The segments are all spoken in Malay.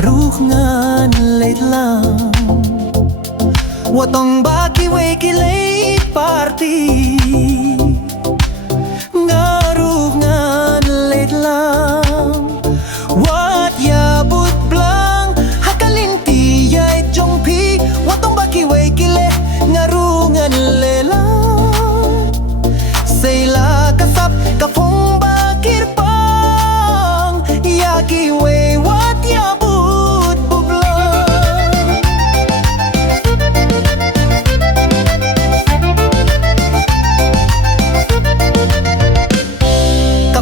Ngan late lang Watong baki weki late party Ngan late lang Wat ya but blang Hakalinti yay jongpi Watong baki weki le ngan lelang Sayla kasap kafong bakir pang Yaki we wat ya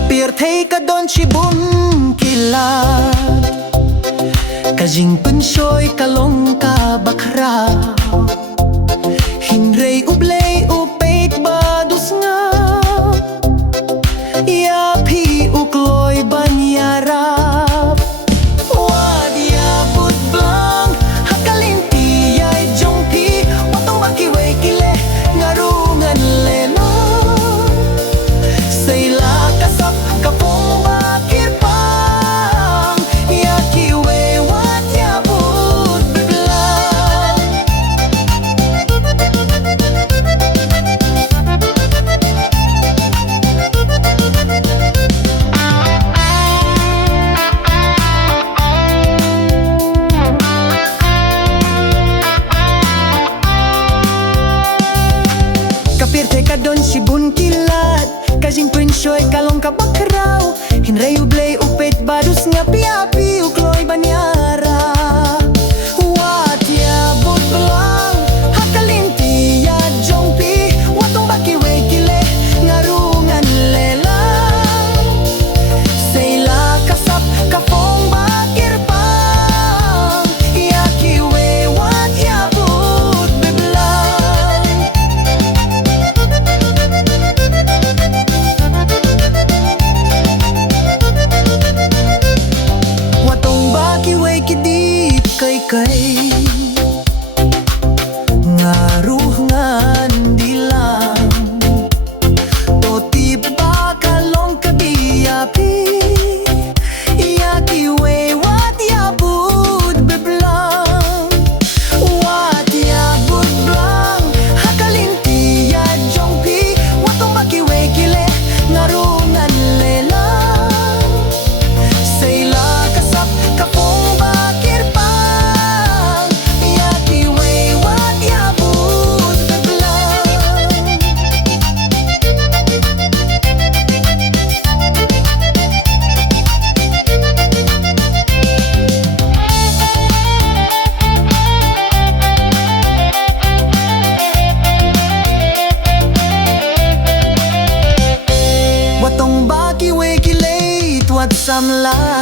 pyrthei ka don shibun kilat Ka jingpynshoi kalong ka bakla Hinrei U Blei upeit badus nga Yapi ukloi banyarap Wad yaput blang hakalinti yay jongpi Watong baki weki le ngarungan lelang Sayla kasap kapong bakir pang Yaki we wat yabut biblang Kapirthei ka don shibun kilat Ka jingpynshoi kalong ka bakraw Hinrei U Blei upet badus nga piapi ukloi banyara Wat ya but blang hakalinti ya jongpi Watong baki weki le ngarungan lelang Sayla kasap kafong bakir pang Yaki we wat ya but biblang Watong baki weki di kay Ngaruhngan dilang Toti bakalong kabiyapi Yaki we wat yabud biblang Wat yabud blang hakalinti ya jongpi Watong baki weki le ngarungan lelang Sayla kasap kapong bakir pang Yaki we wat yabud biblang Watong baki weki late wat samla